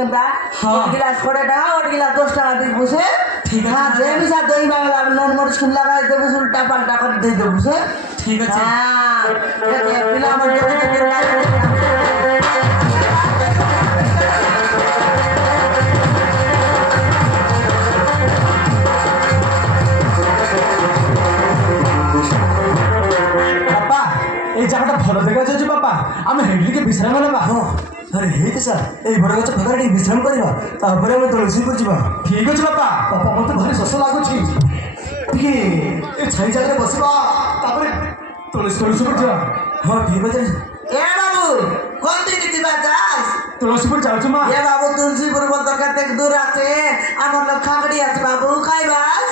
কেনটা গিলাস করে টাকা ওর গিলাস 10 টাকা দিয়ে বুঝে ঠিক আছে যে মিশা দই বাংলা নন মরিচ কিন লাগাই দেব উল্টা পাল্টা করে দিয়ে দেব বুঝে ঠিক আছে হ্যাঁ এটা পিলা আমার এই জায়গাটা ভালো দেখা যাচ্ছে বাবা আমি হেঁটে বিশ্রাম নেবা হ্যাঁ আরে হেঁটে স্যার এই বড় গছ ফাঁকা ଟିକେ বিশ্রাম କରିବା ତାପରେ ଆମେ ତୁଳସୀପୁର ଯିବା ଠିକ ଅଛି ବାପା ବାପା ମୋତେ ଭାରି ଶୋଷ ଲାଗୁଛି ଟିକେ ଏ ଛାଇ ଜାଗାରେ ବସିବା ତାପରେ ତୁଳସୀପୁର ଯିବା ହଁ ଠିକ ଅଛି এ বাবু কোন দিকে দিবা যাস তুলসীপুর যাচ্ছি মা এ বাবু তুলসীপুর বলতে কত দূর আছে আমার লোক খাগড়ি আছে বাবু খাইবাস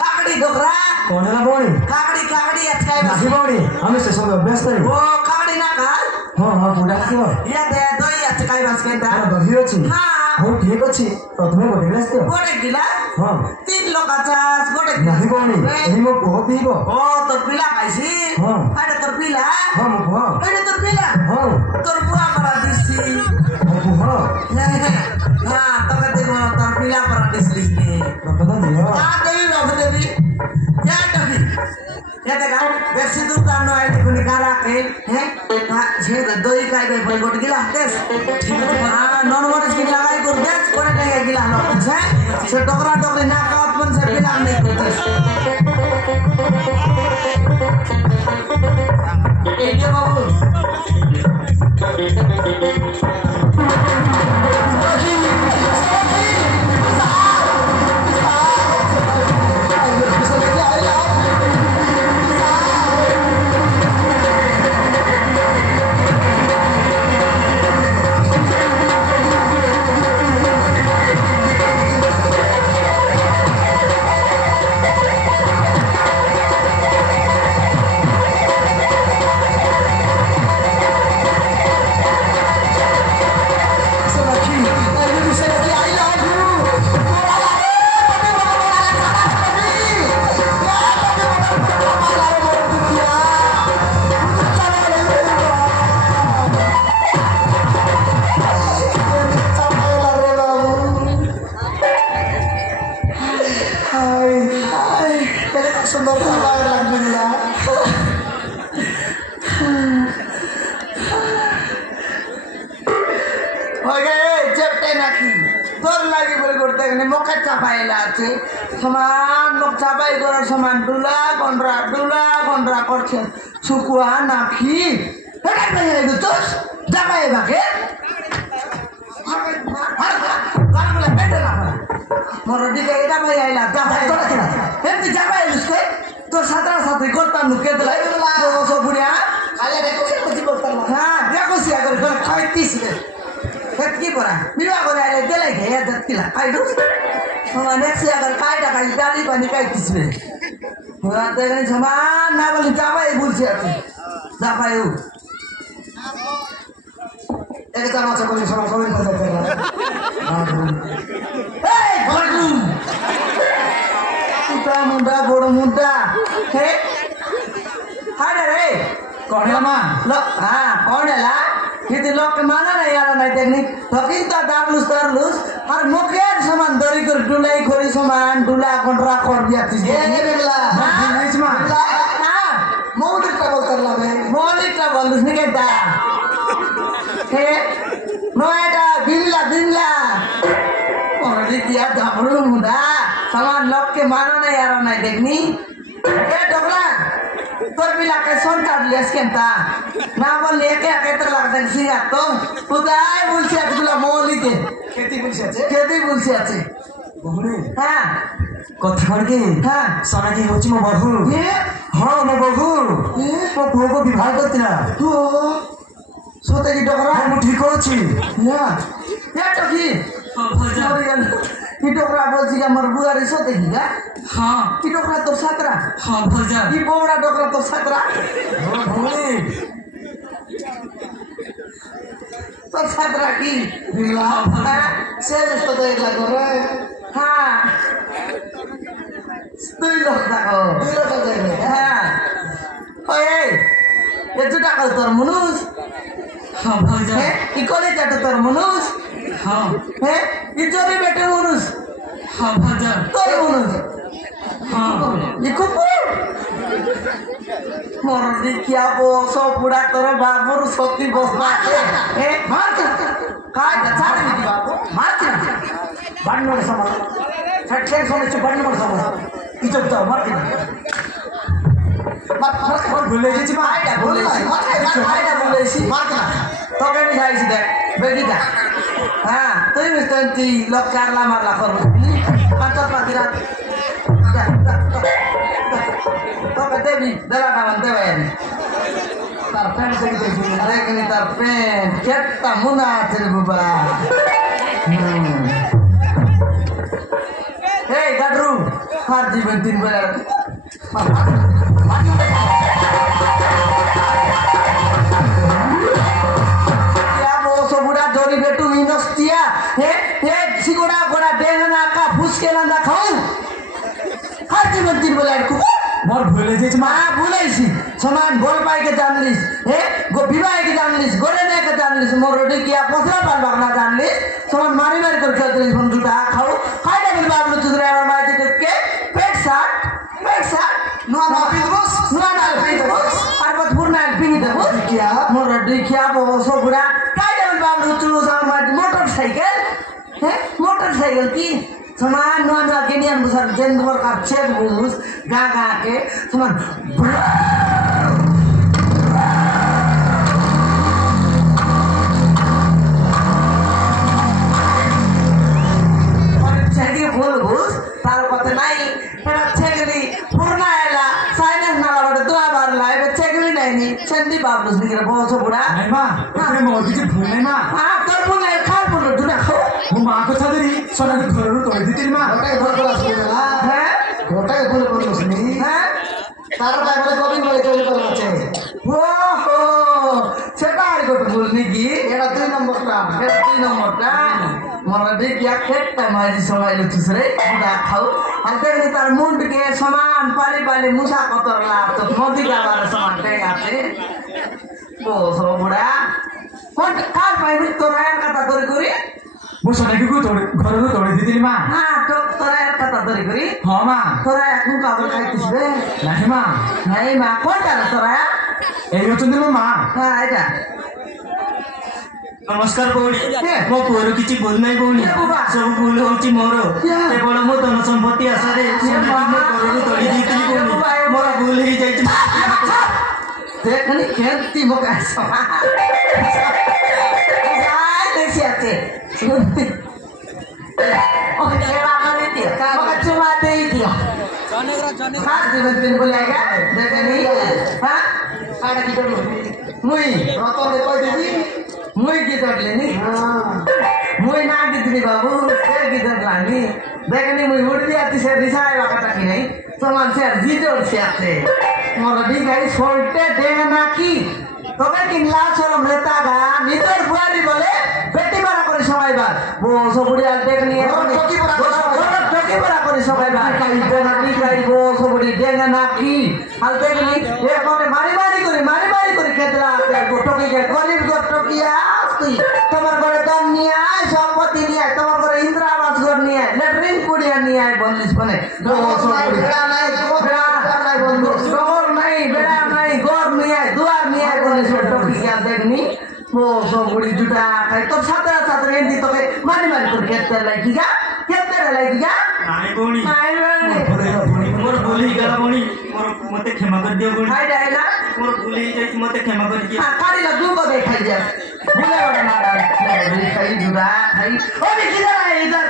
खाकड़ी डोकरा कौन है बोणी खाकड़ी अच्छा है नहीं बोणी हमें से सब अभ्यास करें वो खाकड़ी ना खा हां पूरा खाओ या दे दही अच्छा खाई बस केटा दही अछि हां हो ठीक अछि प्रथमे गोटे गिलास दियो गोटे गिलास हां 3 लोग आछास गोटे नहीं बोणी एही मो को पीबो ओ तो पिला खाइसी हां अरे तो पिला हां मो को अरे तो पिला हां तोर बुआ करा दिसी हां हां तो कहते को तोर पिला करा दिसी पता दियो हां दे देवी या टकी या देखा बेसी दूर तानो आइ कुनी कारा के हैं जे दही खाइ दे बोल गोट गिलास देस ठीक है हां नॉन मरिच की लगाई कर देस कोने टाइम गिलास लो छे से टोकरा टोकरी ना का अपन से पिला नहीं करतेस ए के बाबू समान लोग चापाई कर समान डुला गंडरा करछे सुकुआ नाखी हेडा भाई तो चापाई बाके गानला बेटला मोर दिके एटा भाई आइला चापाई तोरा केला हेती चापाई उसके तो सातरा सातरी करता नुके दलाई तो सो बुढ़िया खाले देखो कुछ बोलता हां देखो सी अगर घर खाइतीस रे हेती करा बिवा करे आले देलाई घे दत्तिला आइदु नेक्स्ट अगर काटा का डाली पानी का किसमें पूरा देखने समान ना बोली चापाई बुलसे आती चापाई हो एक तरह से बोली समान समान कर सकते हैं ए भगू उठा मुंडा बोड़ मुंडा हे हाडे रे कौन है मां लो हां कौन है ला किती लोक माना नाही यार नाही टेक्निक फकिंता दाबलुस तरलुस और मुकेर समान दरी कर डुलाई खोरी समान डुला कंट्रा कर दिया तीस ए बेगला हां हां मोडी ट्रबल करला बे मोडी ट्रबल उसने कहता हे नोएडा बिल्ला और दिया दाबलु मुंडा समान लोक के माना नाही यार नाही टेक्निक ए डोगला तोर बिला के सोन काट लियस केनता ना बोल लेके आके तर लगता सिगा तो उदाय बोलছে একগুলা মৌলিকে खेती बोलছে আছে बहुने हां কথা কি हां সোনা কি হচ্ছে মো বাবু हां मो बाबू मो भोगो विवाह करतिना तो सोते की डोकरा मो ठीक होछि या टकी भजा की डोकरा बोलছি আমার বুয়ারি सोते की का हां की डोकरा तो सातरा हां भजा की बोड़ा डोकरा तो सातरा बहुने तो सातरा की बिला से तो एक लाख रे हां दुई लाख টাকা हां ओए ये तो টাকা তোর মনুষ হ্যাঁ ভাইজান হ্যাঁ ই কলে যাটা তোর মানুষ হ্যাঁ হ্যাঁ ই জোরে বেটে মানুষ হ্যাঁ ভাইজান তোর মানুষ হ্যাঁ ই কুকুর মরদি কিয়া বসো পুরা তোর বাবুর সত্যি বসবা এ মার কে কাই না ছাড় দিবি বাবু মার কে বান্নর সমাজ ষাটে সমাজ বান্নর সমাজ ইজ্জত দাও মার কে ভুলে গেছি মা আইডা বলেছি আইডা বলেছি মার কে তোকে আমি যাইছি দেখ বেগিটা হ্যাঁ তুই মিস্টান্তি লোক কারলা মারলা করবি পাঁচ পাঁচ তোকে দেবি দেলা নামান দেবে আমি তার প্যান্ট দেখি তার প্যান্ট কেটটা মুনা আছে রে বাবা এই গাডরু হার দিবেন 3 বেলা সবুরা দড়ি বেটু ইনস্তিয়া হে হে সিগোড়া গোড়া দেনা কা ফুসকেলা না খাও হার দিবেন 3 বেলা মোর ভুলে গেছি মা ভুলাইছি সমান গোল পাইকে জানলিস হে গো বিবাহকে জানলিস গোলে নেকে জানলিস মোর রডি কিয়া পছরা পারবা না জানলিস সমান মারি মারি করে খেলতিস বন্ধুটা খাও খাইটা বল বাবলু তুদরে আমার মাঝে কে পেট শার্ট নোয়া না পিদবস আর বাদ পুরনা পিনি দেব কিয়া মোর রডি কিয়া বসো বুড়া খাইটা বল বাবলু তুদরে আমার মাঝে মোটরসাইকেল হে মোটরসাইকেল কি समान नोना केनियन बुसर जेन दर का चेक बुस गा के समान चेकी बोल बुस तार पते नाही एरा चेकली पूर्ण आला साइलेंस नाला बडे दुआ बार लाए चेकली नाही नी चंदी बाबूस निकरे बोसो बुडा नहीं माँ अपने मोर की भूल नहीं माँ हाँ तर बोले खाल बोलो दुना खो वो माँ को छादरी सोना के घर तो दी तेरी माँ गोटाई घर क्लास बोलेला हैं गोटाई बोले बोलो सुनी हैं तार भाई बोले कभी बोले तो बोले আছে ওহো সেটা আর কত বলনি কি এটা 2 নম্বরটা এটা 2 নম্বরটা মনে দেখি একটা মারি সবাই লুচুসরে বুড়া খাও আর দেখি তার মুন্ডকে সমান পালি পালি মুসা কতরলা তো নদী গাবার সমান টেক আছে ও সব বুড়া কোন কার পাইবি তোরা কথা করে করে वो सोना के घर तो दी तेरी माँ হ্যাঁ তো তোরা কথা ধরে করি हाँ माँ তোরা এখন কাবর খাইতিস রে नहीं माँ নাই মা কোনটা রে তোরা এই হচ্ছে দিল মা হ্যাঁ এটা नमस्कार भौणी কে? मो पुअर किछि भूल नहीं भौणी ए बाबा। सब भूल होची मोर क्या? केवल मो धन संपत्ति आशारे बाबा। घरକୁ ତଳି ଦେଇଥିଲି ए ଭଉଣୀ बाबा, ए ମୋର बाबा। ଭୁଲ ହେଇଯାଇଛି দেখনি খেলতি মোকা সমা যাই দেখি আছে ও খেলা করে দিয়া মোকা চুমা দেই দিয়া খাস দিবেন দিন বলে আইগা দেখনি হ্যাঁ কাটা কি করব মুই রতনে কই দিবি মুই কি করলেনি মুই না দিদি বাবু কে কি করলানি দেখনি মুই উড়বি আতি সে দিশাই বাকাটা কি নাই সমান সে জিতে উঠছে আছে মোর দিগাই সল্টে দেনা নাকি তবে কিংলা চরম নেতা গা নিতর বুয়ারি বলে পেটি পারা করে সবাইবার ও সবুড়ি আর দেখনি এখন টকি পারা করে সবাইবার কাই দেনা দিগাই ও সবুড়ি দেনা নাকি আর দেখনি এখন মারি করে খেতলা টকি কে গরিব গর টকিয়া তুই তোমার ঘরে দাম নিয়ে আয় সম্পত্তি নিয়ে আয় তোমার ঘরে ইন্দিরা আবাস ঘর নিয়ে আয় ল্যাট্রিন কুড়িয়া নিয়ে আয় বললিস বলে বেড়া নাই বন্ধু ডবর নাই বেড়া নাই ঘর নিয়ে আয় দুয়ার নিয়ে আয় বললিস টকি কে দেখনি ও সবুড়ি জুটা খাই তোর সাথে সাথে এন্দি তোকে মারি করে খেতে লাগিগা ନାଇଁ ଭଉଣୀ নাই ମୋର ଭୁଲ ହେଇଗଲା ଭଉଣୀ ମୋର ମତେ କ୍ଷମା କରିଦିଅ ଭଉଣୀ ଖାଇ ডাইলা ମୋର ଭୁଲ ହେଇଯାଇଛି ମତେ କ୍ଷମା କରିଦିଅ खाली लड्डू को देखा जा बोले बड़ा मारा खाई जुड़ा खाई ओ भी किधर है इधर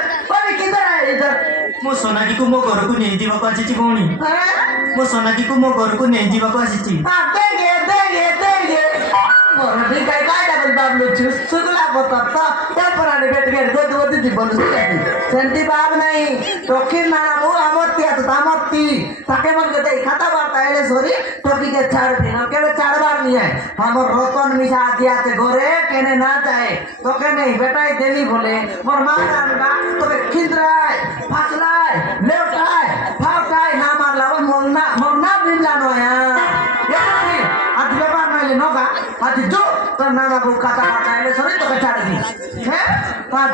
ମୋ ସୋନାଗୀକୁ ମୋ ଘରକୁ ନେଇଯିବାକୁ ଆସିଛି ଭଉଣୀ हैं ମୋ ସୋନାଗୀକୁ ମୋ ଘରକୁ ନେଇଯିବାକୁ ଆସିଛି हां देंगे मोर भी काय डबल बाबलू चूस सुगला पता त्या पराने बेट के गोदी जीवन सुती सेंटी बाब नहीं टोकिन ना वो আমতি আছে তামতি তাকে মন কে দেই খাতা বার্তা এলে সরি টকি কে ছাড় দিন কেবে ছাড়বার নিয়ে আমার রতন মিশা দিয়াতে ঘরে কেনে না যায় তোকে নেই বেটাই দেলি বলে মোর মা জানবা তোকে খিন্দ্রায় ফাসলায় লেউটায় ফাউটায় না মারলা মোর না বিমলা নয়া আজ ব্যাপার নাইলে নগা আজ तो नाना को खाता खाता है सॉरी तो कटा दी है पाँच